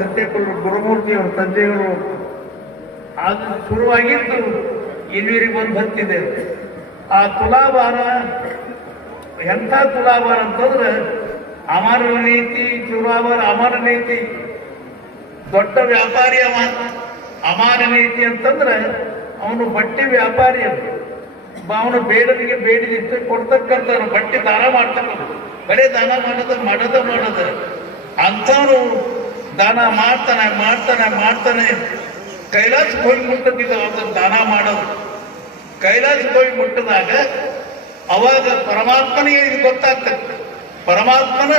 ಸತ್ಯಕುಲ ಗುರುಮೂರ್ತಿಯವರ ತಂದೆಗಳು ಅದು ಶುರುವಾಗಿದ್ದು ಇಲ್ಲಿವರೆಗೆ ಬಂದು ಬರ್ತಿದೆ. ಆ ತುಲಾಭಾರ ಎಂಥ ತುಲಾಭಾರ ಅಂತಂದ್ರೆ ಅಮರ ನೀತಿ ತುಲಾಭಾರ ಅಮರ ನೀತಿ. ದೊಡ್ಡ ವ್ಯಾಪಾರಿ ಅವ. ಅಮರ ನೀತಿ ಅಂತಂದ್ರೆ ಅವನು ಬಟ್ಟೆ ವ್ಯಾಪಾರಿ ಅವನು ಬೇಡನಿಗೆ ಬೇಡಿದಿತ್ತು ಕೊಡ್ತಕ್ಕಂಥ ಬಟ್ಟೆ ದಾನ ಮಾಡ್ತಕ್ಕಂಥ ಬರೀ ದಾನ ಮಾಡೋದ ಅಂಥವನು ದಾನ ಮಾಡ್ತಾನೆ ಕೈಲಾಸಕ್ಕೆ ಹೋಗಿ ಮುಟ್ಟದಿದ್ದ ಅದನ್ನು ದಾನ ಮಾಡೋದು. ಕೈಲಾಸಕ್ಕೆ ಹೋಗಿ ಮುಟ್ಟಿದಾಗ ಅವಾಗ ಪರಮಾತ್ಮನಿಗೆ ಇದು ಗೊತ್ತಾಗ್ತದೆ. ಪರಮಾತ್ಮನ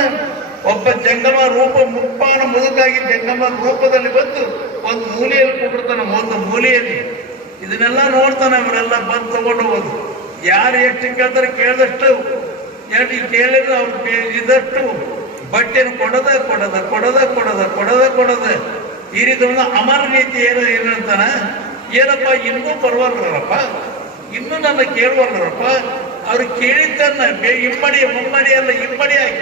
ಒಬ್ಬ ಜಂಗಮ ರೂಪ ಮುಪ್ಪಾನ ಮುದುಕಾಗಿ ಜಂಗಮ ರೂಪದಲ್ಲಿ ಬಂದು ಒಂದು ಮೂಲೆಯಲ್ಲಿ ಕೊಟ್ಟಿರ್ತಾನೆ. ಒಂದು ಮೂಲೆಯಲ್ಲಿ ಇದನ್ನೆಲ್ಲ ನೋಡ್ತಾನೆ. ಅವರೆಲ್ಲ ಬಂದು ತಗೊಂಡು ಹೋಗೋದು. ಯಾರು ಎಷ್ಟು ಕೇಳ್ತಾರೆ ಕೇಳಿದಷ್ಟು, ಎಷ್ಟು ಕೇಳಿದ್ರೆ ಅವ್ರು ಇದ್ದಷ್ಟು ಬಟ್ಟೆಯನ್ನು ಕೊಡದ ಈ ರೀತಿ ಅಮರ ನೀತಿ ಏನಂತಾನ, ಏನಪ್ಪ ಇನ್ನೂ ಬರುವಲ್ರಪ್ಪ, ಇನ್ನೂ ನನ್ನ ಕೇಳುವಲ್ರಪ್ಪ, ಅವ್ರು ಕೇಳಿದ್ದನ್ನ ಮುಮ್ಮಡಿ ಅಲ್ಲ ಇಮ್ಮಡಿಯಾಗಿ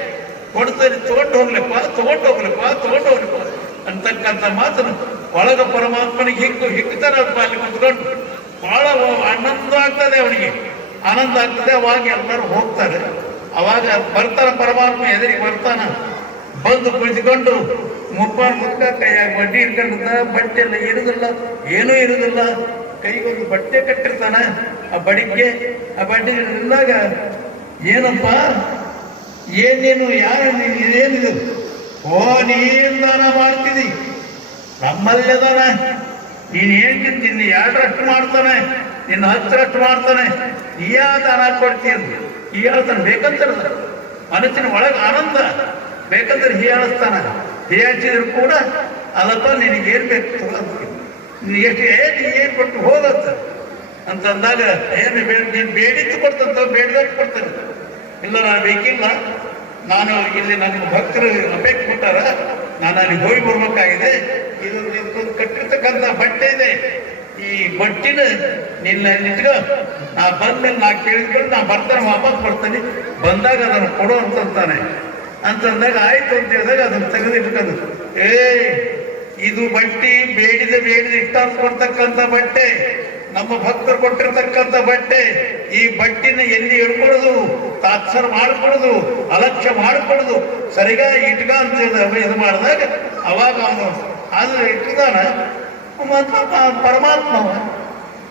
ಕೊಡ್ತಾರೆ. ತಗೊಂಡು ಹೋಗ್ಲಿಪ್ಪ ಅಂತಕ್ಕಂಥ ಮಾತನ್ನು ಒಳಗ ಪರಮಾತ್ಮನಿಗೆ ಹಿಗ್ತಾರ ಅಲ್ಲಿ ಕುತ್ಕೊಂಡು ಬಹಳ ಆನಂದ ಆಗ್ತದೆ. ಅವನಿಗೆ ಆನಂದ ಆಗ್ತದೆ. ಅವಾಗ ಎಲ್ಲರೂ ಹೋಗ್ತಾರೆ. ಅವಾಗ ಬರ್ತಾನ ಪರಮಾತ್ಮ ಎದುರಿಗೆ ಬರ್ತಾನ. ಬಂದು ಕುಳಿತುಕೊಂಡು ಮುಪ್ಪಾನ ಮುದ್ಕ ಕೈಯಾಗ ಬಡ್ಡಿ ಇಟ್ಕೊಂಡಿದ್ದ. ಬಟ್ಟೆ ಎಲ್ಲ ಏನೂ ಇರುದಿಲ್ಲ. ಕೈಗೊಂದು ಬಟ್ಟೆ ಕಟ್ಟಿರ್ತಾನ. ಆ ಬಡಿಗೆ ಆ ಬಡ್ಡಿ ಇದ್ದಾಗ ಏನಪ್ಪ ಏನೇನು ಯಾರು ಏನಿದು? ಓ ನೀನ್ ದಾನ ಮಾಡ್ತಿದಿ, ನಮ್ಮಲ್ಲಿ ಅದಾನ. ನೀನ್ ಹೇಳ್ತೀನಿ ನಿನ್ನ 2ರಷ್ಟು ಮಾಡ್ತಾನೆ, ನಿನ್ನ 10ರಷ್ಟು ಮಾಡ್ತಾನೆ. ನೀ ಯಾ ದಾನ ಕೊಡ್ತೀಯ ಹೀಯಾಳ್ತಾನೆ. ಬೇಕಂತ ಮನಸ್ಸಿನ ಒಳಗೆ ಆನಂದ ಬೇಕಂದ್ರೆ ಹೀಯಾಳಿಸ್ತಾನ. ಹೀಯಾಳಿಸಿದ್ರು ಕೂಡ ಅದಪ್ಪ ನಿನಗೇನ್ ಬೇಕು ಎಷ್ಟು ಏನ್ ಕೊಟ್ಟು ಹೋಗತ್ತ ಅಂತಂದಾಗ ಏನು ನೀನು ಬೇಡಿದ್ದು ಕೊಡ್ತಂತ ಬೇಡದಾಗ ಕೊಡ್ತಾನೆ. ಇಲ್ಲ ನಾನು ಬೇಕಿಲ್ಲ, ನಾನು ಇಲ್ಲಿ ನನ್ನ ಭಕ್ತರು ಅಪೇಕ್ಷೆ ಕೊಟ್ಟಾರ, ನಾನು ಅಲ್ಲಿ ಹೋಗಿ ಬರ್ಬೇಕಾಗಿದೆ. ಇದು ಕಟ್ಟಿರ್ತಕ್ಕಂಥ ಬಟ್ಟೆ ಇದೆ, ಈ ಬಟ್ಟಿನ ನಿನ್ನ ನಿಂತ್ಕೊ, ನಾ ಬಂದ್ಮೇಲೆ ನಾ ಕೇಳಿದ್ಕೊಂಡು ನಾ ಬರ್ತಾನೆ, ವಾಪಸ್ ಬರ್ತಾನೆ, ಬಂದಾಗ ಅದನ್ನು ಕೊಡು ಅಂತಂತಾನೆ. ಅಂತಂದಾಗ ಆಯ್ತು ಅಂತ ಹೇಳಿದಾಗ ಅದನ್ನು ತೆಗೆದಿಟ್ಕೊಂಡು, ಇದು ಬಟ್ಟಿ ಬೇಡಿದ ಇಷ್ಟಾರ್ಥ ಕೊಡ್ತಕ್ಕಂಥ ಬಟ್ಟೆ, ನಮ್ಮ ಭಕ್ತರು ಕೊಟ್ಟಿರ್ತಕ್ಕಂಥ ಬಟ್ಟೆ. ಈ ಬಟ್ಟಿನ ಎಲ್ಲಿ ಹಿಡ್ಕೊಡುದು, ತಾತ್ಸರ ಮಾಡ್ಕೊಡುದು, ಅಲಕ್ಷ್ಯ ಮಾಡ್ಕೊಡುದು, ಸರಿಗಾ ಇಟ್ಕ ಅಂತ ಇದು ಮಾಡಿದಾಗ ಅವಾಗ ಅವನು ಅದು ಇಟ್ಟಿದಾನ. ಪರಮಾತ್ಮ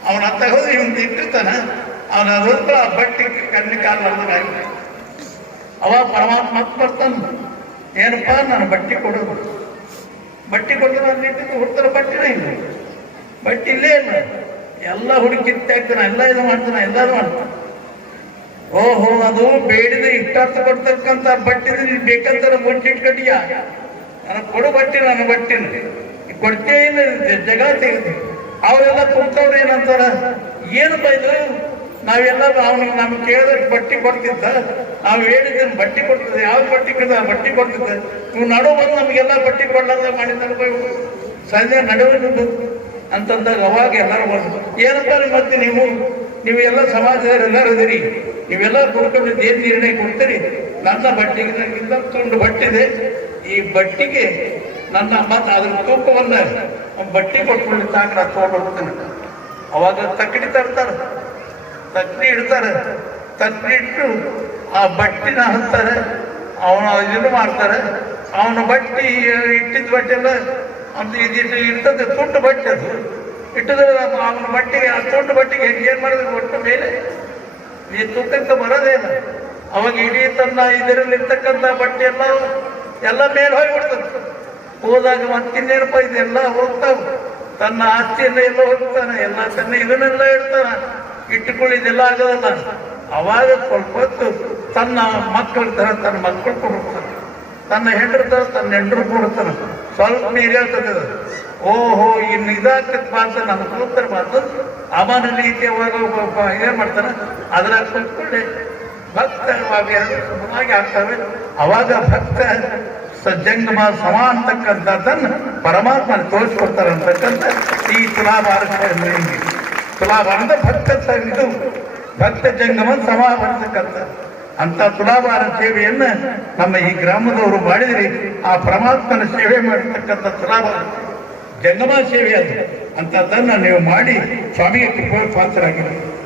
ಅವನ ತೆಗೆದು ಇವನು ಇಟ್ಟಿರ್ತಾನ. ಅವನ ಅದೊಂದು ಆ ಬಟ್ಟೆ ಕಣ್ಣಿ ಕಾಲಾಗಿ ಅವಾಗ ಪರಮಾತ್ಮ ಬರ್ತಾನ. ಏನಪ್ಪ ನಾನು ಬಟ್ಟೆ ಕೊಡೋದು, ಬಟ್ಟೆ ಕೊಟ್ಟು ನಾನು ಇಟ್ಟಿದ್ದು ಹುಡ್ತಾರ ಬಟ್ಟೆನೇ ಇಲ್ಲ, ಬಟ್ಟೆ ಇಲ್ಲೇ ಇಲ್ಲ. ಎಲ್ಲ ಹುಡುಕಿತ್ತಾಗ್ತಾನೆ, ಎಲ್ಲ ಇದು ಮಾಡ್ತಾನೆ, ಎಲ್ಲರೂ ಮಾಡ್ತಾನೆ. ಓಹೋ ಅದು ಬೇಡಿದ ಇಷ್ಟಾರ್ಥ ಕೊಡ್ತಕ್ಕಂಥ ಬಟ್ಟೆ ನೀನು ಬೇಕಂತ ಮುಟ್ಟಿಟ್ಕಟ್ಟಿಯ, ನನಗೆ ಕೊಡು ಬಟ್ಟೆ, ನನ್ನ ಬಟ್ಟೆನ ಕೊಡ್ತೇ ಇಲ್ಲ. ಜಗ ತೆಗೆದು ಅವರೆಲ್ಲ ಕುಂತವ್ರು ಏನಂತಾರ, ಏನಪ್ಪ ಇದು ನಾವೆಲ್ಲ ಅವನಿಗೆ ನಮ್ಗೆ ಕೇಳಿದಷ್ಟು ಬಟ್ಟೆ ಕೊಡ್ತಿದ್ದ, ನಾವು ಹೇಳಿದ್ದೇನೆ ಬಟ್ಟೆ ಕೊಡ್ತದೆ, ಯಾವ ಬಟ್ಟೆ ಬಟ್ಟೆ ಕೊಡ್ತಿದ್ದ, ನೀವು ನಡುವೆ ಬಂದು ನಮಗೆಲ್ಲ ಬಟ್ಟೆ ಕೊಡ್ಲಾರ್ದ ಮಾಡಿದ ಸಂಜೆ ನಡುವೆ ಅಂತಂದಾಗ ಅವಾಗ ಎಲ್ಲರೂ ಬಂದು ಏನಪ್ಪ ಮತ್ತೆ ನೀವೆಲ್ಲ ಸಮಾಜದವ್ರು ಎಲ್ಲರೂ ಇದ್ದೀರಿ, ನೀವೆಲ್ಲ ಕೊಡ್ಕೊಂಡಿದ್ದು ಏನು ನಿರ್ಣಯ ಕೊಡ್ತೀರಿ? ನನ್ನ ಬಟ್ಟೆಗೆ ನನಗಿಂತ ತುಂಡು ಬಟ್ಟಿದೆ, ಈ ಬಟ್ಟೆಗೆ ನನ್ನ ಮತ್ತೆ ಅದ್ರ ತೂಕವನ್ನ ಬಟ್ಟೆ ಕೊಟ್ಕೊಂಡು ತಾಕ ತಗೊಂಡು ಹೋಗ್ತಾನೆ. ಅವಾಗ ತಕ್ಕಡಿ ತರ್ತಾರೆ, ತಕ್ಕಡಿ ಇಡ್ತಾರೆ, ತಕ್ಕಡಿ ಇಟ್ಟು ಆ ಬಟ್ಟಿನ ಹಾಕ್ತಾರೆ. ಅವನ ಇದು ಮಾಡ್ತಾರೆ. ಅವನ ಬಟ್ಟೆ ಇಟ್ಟಿದ್ದ ಬಟ್ಟೆ ಎಲ್ಲ ಅಂತ ಇದಿಟ್ಟು ಇರ್ತದೆ, ತುಂಡು ಬಟ್ಟೆ ಅದು ಇಟ್ಟಿದ್ರೆ ಅವನ ಬಟ್ಟೆಗೆ ಆ ತುಂಡು ಬಟ್ಟೆಗೆ ಏನ್ ಮಾಡಿದ್ರೆ ಒಟ್ಟು ಮೇಲೆ ಈ ತೂಕಕ್ಕೆ ಬರೋದೇನ. ಅವಾಗ ಇಡೀ ತನ್ನ ಇದರಲ್ಲಿ ಇರ್ತಕ್ಕಂಥ ಬಟ್ಟೆ ಎಲ್ಲ ಮೇಲೆ ಹೋಗ್ಬಿಡ್ತದೆ. ಹೋದಾಗ ಮತ್ತಿನ್ನೇನಪ್ಪ ಇದೆಲ್ಲ ಹೋಗ್ತಾವ, ತನ್ನ ಆಸ್ತಿಯನ್ನ ಎಲ್ಲ ಹೋಗ್ತಾನೆ, ಎಲ್ಲ ತನ್ನ ಇದನ್ನೆಲ್ಲ ಇಡ್ತಾನ, ಇಟ್ಟುಕೊಳ್ಳಿ ಇದೆಲ್ಲ ಆಗೋದಲ್ಲ. ಅವಾಗ ಸ್ವಲ್ಪ ಹೊತ್ತು ತನ್ನ ಮಕ್ಕಳ ತರ ತನ್ನ ಮಕ್ಕಳು ಕೊಡ್ತಾನೆ, ತನ್ನ ಹೆಂಡ್ರ ತರ ತನ್ನ ಹೆಂಡ್ರು ಕೊಡ್ತಾನೆ. ಸ್ವಲ್ಪ ನೀರು ಹೇಳ್ತದೆ, ಓಹೋ ಇನ್ನು ಇದಾಗ್ತದೆ ಮಾತ್ರ ನನ್ನ ಕೂತರ ಮಾತು ಅಮನ ರೀತಿ ಅವಾಗ ಏನ್ ಮಾಡ್ತಾನೆ, ಅದ್ರಾಗ ಕುತ್ಕೊಂಡೆ ಭಕ್ತ ಎರಡು ಸುಮಾಗಿ ಆಗ್ತವೆ. ಅವಾಗ ಭಕ್ತ ಸಜ್ಜಂಗಮ ಸಮ ಅಂತಕ್ಕಂಥದ್ದನ್ನು ಪರಮಾತ್ಮ ತೋರಿಸ್ಕೊಡ್ತಾರೆ ಅಂತಕ್ಕಂಥ ಈ ತುಲಾಭಾರ ತುಲಾಭಾರ ಭಕ್ತ ಇದು ಭಕ್ತ ಜಂಗಮ ಸಮ ಬರ್ತಕ್ಕಂಥ ಅಂತ ತುಲಾಭಾರ ಸೇವೆಯನ್ನ ನಮ್ಮ ಈ ಗ್ರಾಮದವರು ಮಾಡಿದ್ರಿ. ಆ ಪರಮಾತ್ಮನ ಸೇವೆ ಮಾಡತಕ್ಕಂಥ ತುಲಾಭಾರ ಜಂಗಮ ಸೇವೆ ಅದು. ಅಂತದನ್ನ ನೀವು ಮಾಡಿ ಸ್ವಾಮಿಗೆ ಕೃಪಾ ಪಾತ್ರರಾಗಿರಿ.